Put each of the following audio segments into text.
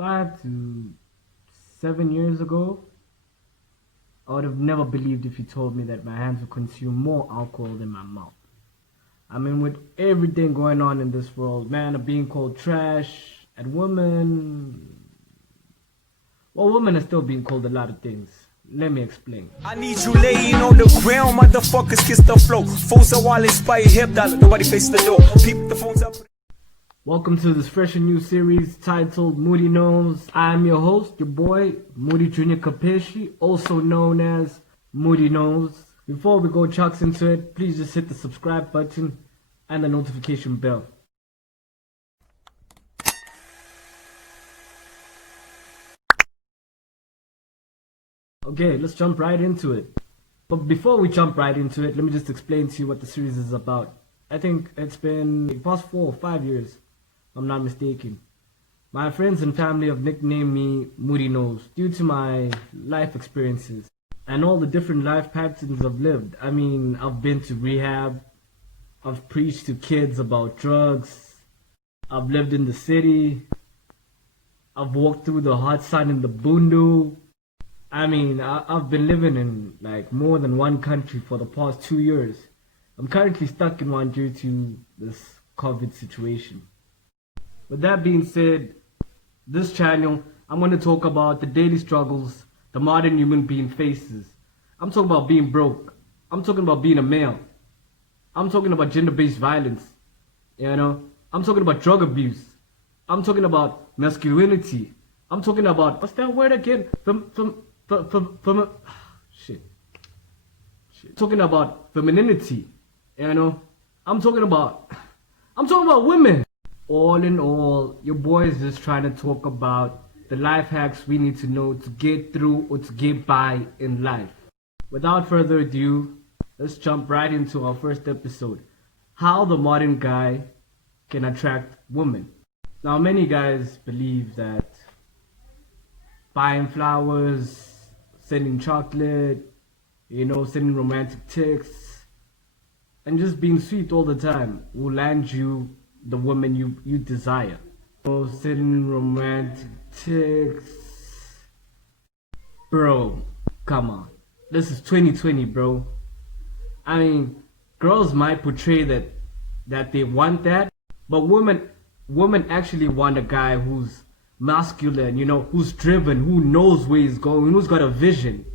5 to 7 years ago, I would have never believed if you told me that my hands would consume more alcohol than my mouth. I mean, with everything going on in this world, man, of being called trash, and women are still being called a lot of things. Let me explain. I need you laying on the ground, motherfuckers kiss the flow. Phones are all inspired, hip dollar, nobody face the door. Peep the phones up. Welcome to this fresh and new series titled Moody Knows. I am your host, your boy, Moody Jr. Kapeshi, also known as Moody Knows. Before we go chucks into it, please just hit the subscribe button and the notification bell. Okay, let's jump right into it. But before we jump right into it, let me just explain to you what the series is about. I think it's been the past 4 or 5 years, if I'm not mistaken. My friends and family have nicknamed me Moody Knows due to my life experiences and all the different life patterns I've lived. I mean, I've been to rehab, I've preached to kids about drugs, I've lived in the city, I've walked through the hot sun in the bundu. I mean, I've been living in like more than one country for the past 2 years. I'm currently stuck in one due to this COVID situation. With that being said, this channel, I'm going to talk about the daily struggles the modern human being faces. I'm talking about being broke. I'm talking about being a male. I'm talking about gender-based violence. I'm talking about drug abuse. I'm talking about masculinity. I'm talking about, what's that word again? Shit. Talking about femininity, I'm talking about women. All in all, your boy is just trying to talk about the life hacks we need to know to get through or to get by in life. Without further ado, let's jump right into our first episode. How the modern guy can attract women. Now, many guys believe that buying flowers, sending chocolate, sending romantic texts, and just being sweet all the time will land you the woman you desire. Sending romantic texts. Bro, come on. This is 2020, bro. I mean, girls might portray that they want that, but women actually want a guy who's masculine, who's driven, who knows where he's going, who's got a vision,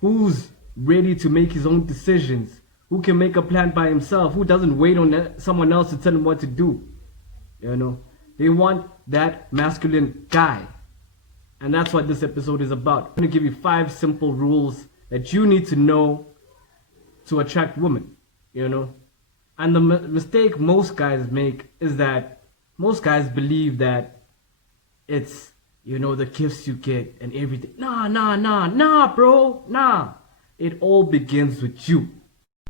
who's ready to make his own decisions, who can make a plan by himself, who doesn't wait on someone else to tell him what to do. They want that masculine guy. And that's what this episode is about. I'm going to give you 5 simple rules that you need to know to attract women, And the mistake most guys make is that most guys believe that it's, the gifts you get and everything. Nah, bro. Nah. It all begins with you.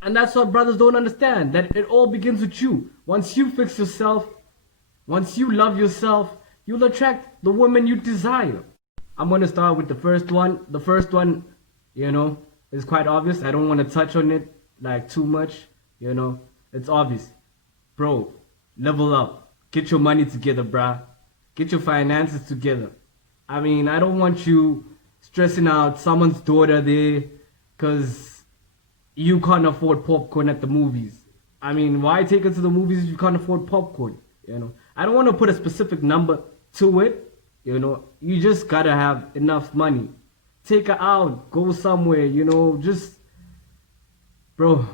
And that's what brothers don't understand, that it all begins with you. Once you fix yourself, once you love yourself, you'll attract the woman you desire. I'm going to start with the first one. The first one, is quite obvious. I don't want to touch on it like too much, It's obvious. Bro, level up. Get your money together, bruh. Get your finances together. I mean, I don't want you stressing out someone's daughter there because you can't afford popcorn at the movies. I mean, why take her to the movies if you can't afford popcorn? I don't want to put a specific number to it. You just gotta have enough money. Take her out, go somewhere, bro,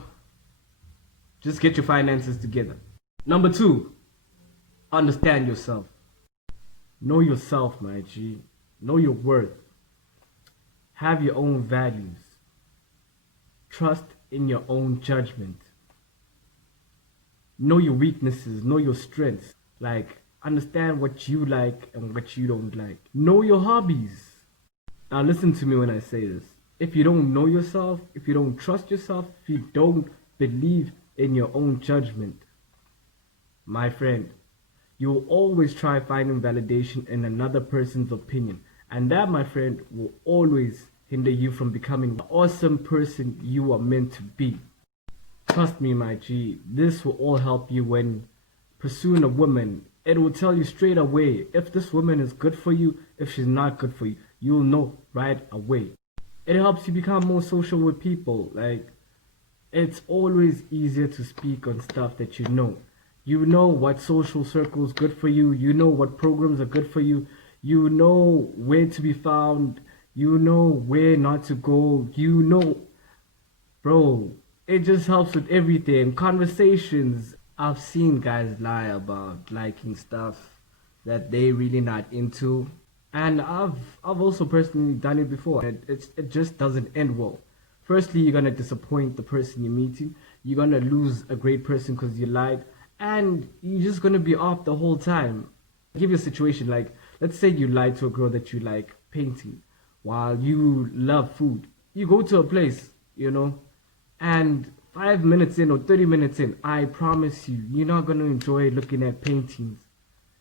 just get your finances together. Number 2, understand yourself. Know yourself, my G. Know your worth. Have your own values. Trust in your own judgment. Know your weaknesses. Know your strengths. Understand what you like and what you don't like. Know your hobbies. Now listen to me when I say this. If you don't know yourself, if you don't trust yourself, if you don't believe in your own judgment, my friend, you will always try finding validation in another person's opinion. And that, my friend, will always hinder you from becoming the awesome person you are meant to be. Trust me, my G, this will all help you when pursuing a woman It will tell you straight away if this woman is good for you, if she's not good for you. You'll know right away. It helps you become more social with people. Like, it's always easier to speak on stuff that you know. You know what social circle is good for you. You know what programs are good for you. You know where to be found. You know where not to go. You know, bro, it just helps with everything. Conversations. I've seen guys lie about liking stuff that they really not into. And I've also personally done it before. It just doesn't end well. Firstly, you're gonna disappoint the person you're meeting. You're gonna lose a great person because you lied, and you're just gonna be off the whole time. I'll give you a situation like, let's say you lied to a girl that you like painting, while you love food. You go to a place, and 5 minutes in or 30 minutes in, I promise you, you're not gonna enjoy looking at paintings.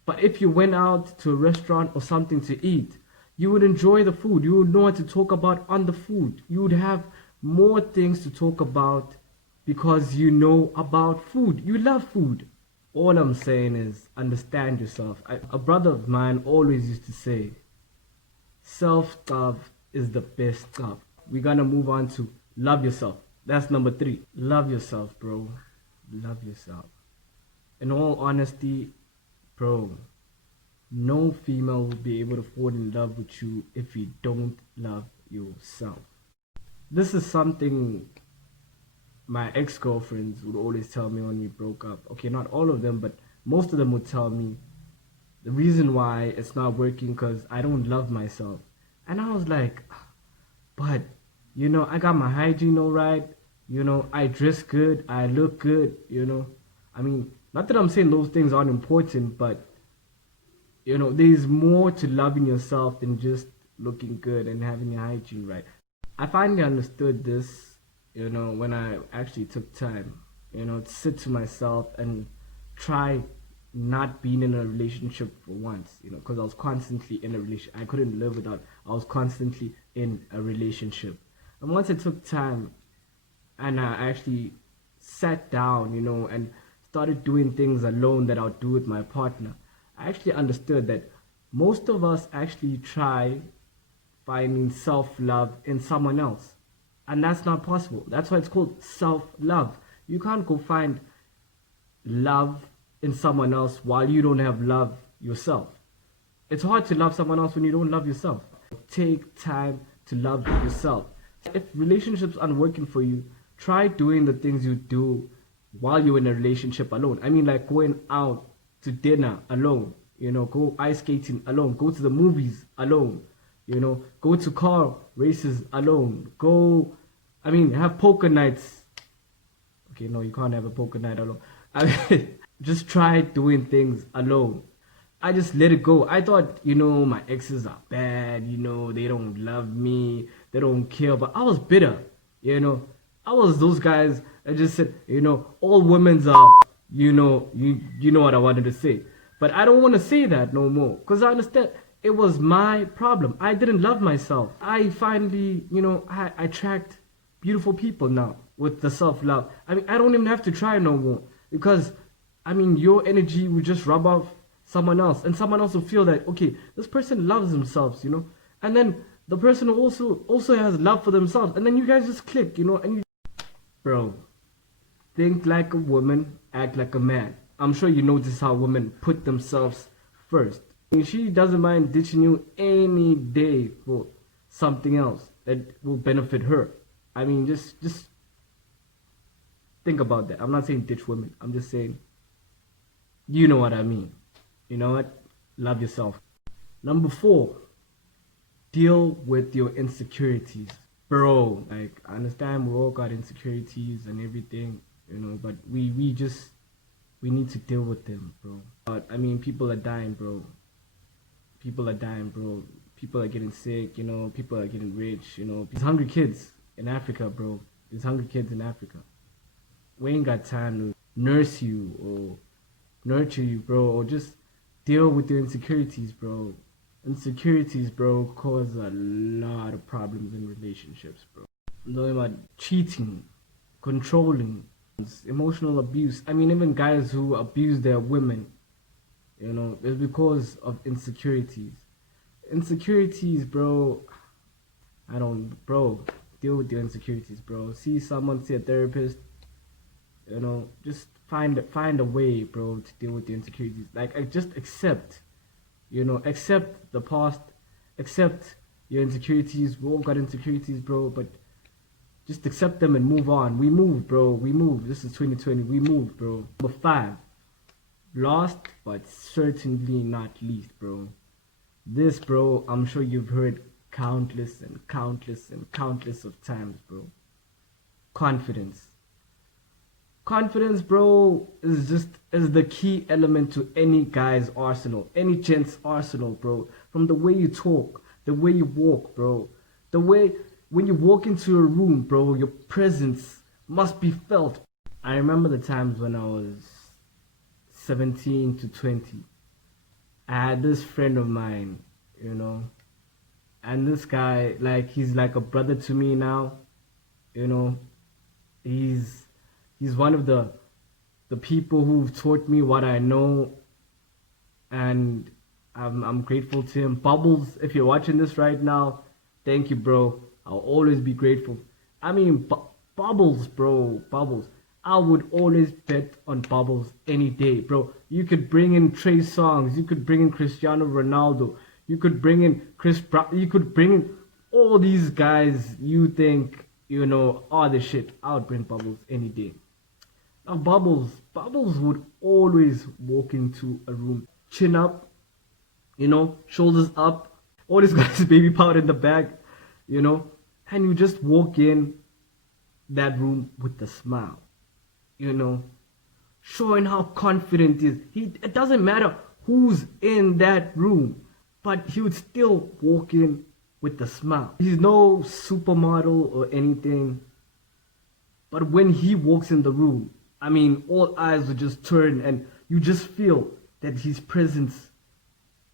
But if you went out to a restaurant or something to eat, you would enjoy the food. You would know what to talk about on the food. You would have more things to talk about because you know about food. You love food. All I'm saying is understand yourself. A brother of mine always used to say, self-love is the best love. We're gonna move on to love yourself. That's number 3. Love yourself, bro. Love yourself. In all honesty, bro, no female will be able to fall in love with you if you don't love yourself. This is something my ex-girlfriends would always tell me when we broke up. Okay, not all of them, but most of them would tell me the reason why it's not working because I don't love myself. And I was like, but, I got my hygiene all right. I dress good. I look good, I mean, not that I'm saying those things aren't important, but, there's more to loving yourself than just looking good and having your hygiene right. I finally understood this, when I actually took time, to sit to myself and try not being in a relationship for once, because I was constantly in a relationship. I couldn't live without. I was constantly in a relationship. And once I took time and I actually sat down, and started doing things alone that I'll do with my partner, I actually understood that most of us actually try finding self-love in someone else. And that's not possible. That's why it's called self-love. You can't go find love in someone else while you don't have love yourself. It's hard to love someone else when you don't love yourself. Take time to love yourself. If relationships aren't working for you, try doing the things you do while you're in a relationship alone. I mean, like going out to dinner alone, go ice skating alone, go to the movies alone, go to car races alone, have poker nights. Okay, no, you can't have a poker night alone. Just try doing things alone. I just let it go. I thought, my exes are bad, they don't love me, they don't care, but I was bitter, I was those guys that just said, all women's are, you know what I wanted to say. But I don't want to say that no more, because I understand it was my problem. I didn't love myself. I finally, I attract beautiful people now with the self-love. I mean, I don't even have to try no more, because, your energy will just rub off someone else, and someone else will feel that, okay, this person loves themselves, and then the person also has love for themselves, and then you guys just click, and you, bro, think like a woman, act like a man. I'm sure you notice how women put themselves first. She doesn't mind ditching you any day for something else that will benefit her. Just think about that. I'm not saying ditch women. I'm just saying, you know what I mean. You know what? Love yourself. Number 4, deal with your insecurities. Bro, like, I understand we all got insecurities and everything, but we need to deal with them, bro. But, people are dying, bro. People are dying, bro. People are getting sick, people are getting rich, These hungry kids in Africa, bro. These hungry kids in Africa. We ain't got time to nurse you or nurture you, bro, or just deal with your insecurities, bro. Insecurities, bro, cause a lot of problems in relationships, bro. I'm talking about cheating, controlling, emotional abuse. Even guys who abuse their women, You know, it's because of insecurities. Insecurities, bro. Bro, deal with your insecurities, bro. See someone, see a therapist. You know, just find a way, bro, to deal with your insecurities. Like, just accept, accept the past, accept your insecurities. We all got insecurities, bro, but just accept them and move on. We move, bro. We move. This is 2020. We move, bro. Number 5. Last but certainly not least, bro. This, bro, I'm sure you've heard countless and countless and countless of times, bro. Confidence. Confidence, bro, is the key element to any guy's arsenal, any gent's arsenal, bro. From the way you talk, the way you walk, bro. The way when you walk into a room, bro, your presence must be felt. I remember the times when I was 17 to 20. I had this friend of mine, and this guy, like, he's like a brother to me now, He's one of the people who've taught me what I know, and I'm grateful to him. Bubbles, if you're watching this right now, thank you, bro. I'll always be grateful. I mean, Bubbles, bro, Bubbles. I would always bet on Bubbles any day, bro. You could bring in Trey Songz, you could bring in Cristiano Ronaldo, you could bring in Chris Brown, you could bring in all these guys you think, are the shit. I would bring Bubbles any day. Now, Bubbles would always walk into a room, chin up, shoulders up, always got his baby powder in the bag, and you just walk in that room with a smile, showing how confident he is. It doesn't matter who's in that room, but he would still walk in with a smile. He's no supermodel or anything, but when he walks in the room, I mean, all eyes would just turn and you just feel that his presence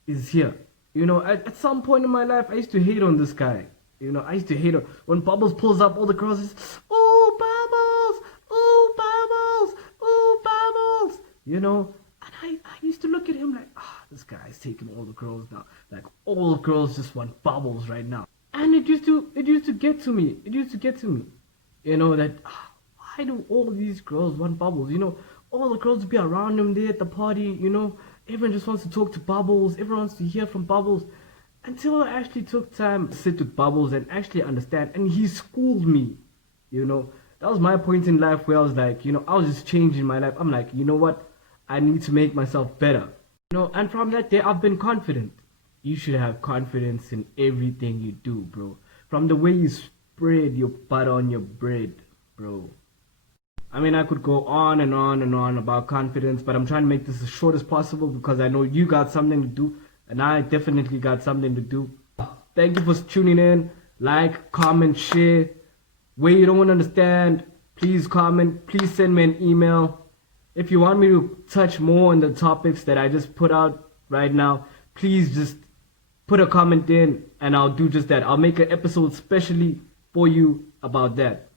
is here. At some point in my life, I used to hate on this guy. I used to hate him. When Bubbles pulls up, all the girls is, oh, Bubbles, oh, Bubbles, oh, Bubbles, And I used to look at him like, this guy's taking all the girls now. Like, all the girls just want Bubbles right now. And it used to get to me. That, why do all these girls want Bubbles? All the girls would be around him there at the party, Everyone just wants to talk to Bubbles. Everyone wants to hear from Bubbles. Until I actually took time to sit with Bubbles and actually understand. And he schooled me, That was my point in life where I was like, I was just changing my life. I'm like, you know what? I need to make myself better. And from that day, I've been confident. You should have confidence in everything you do, bro. From the way you spread your butter on your bread, bro. I mean, I could go on and on and on about confidence, but I'm trying to make this as short as possible because I know you got something to do, and I definitely got something to do. Thank you for tuning in. Like, comment, share. Where you don't understand, please comment. Please send me an email. If you want me to touch more on the topics that I just put out right now, please just put a comment in and I'll do just that. I'll make an episode specially for you about that.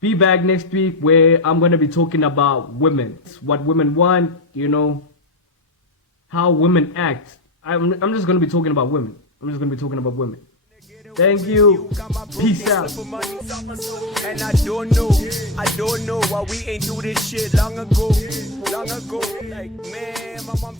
Be back next week where I'm going to be talking about women. What women want, how women act. I'm just going to be talking about women. Thank you. Peace out. And I don't know why we ain't do this shit long ago. Like, man, my mom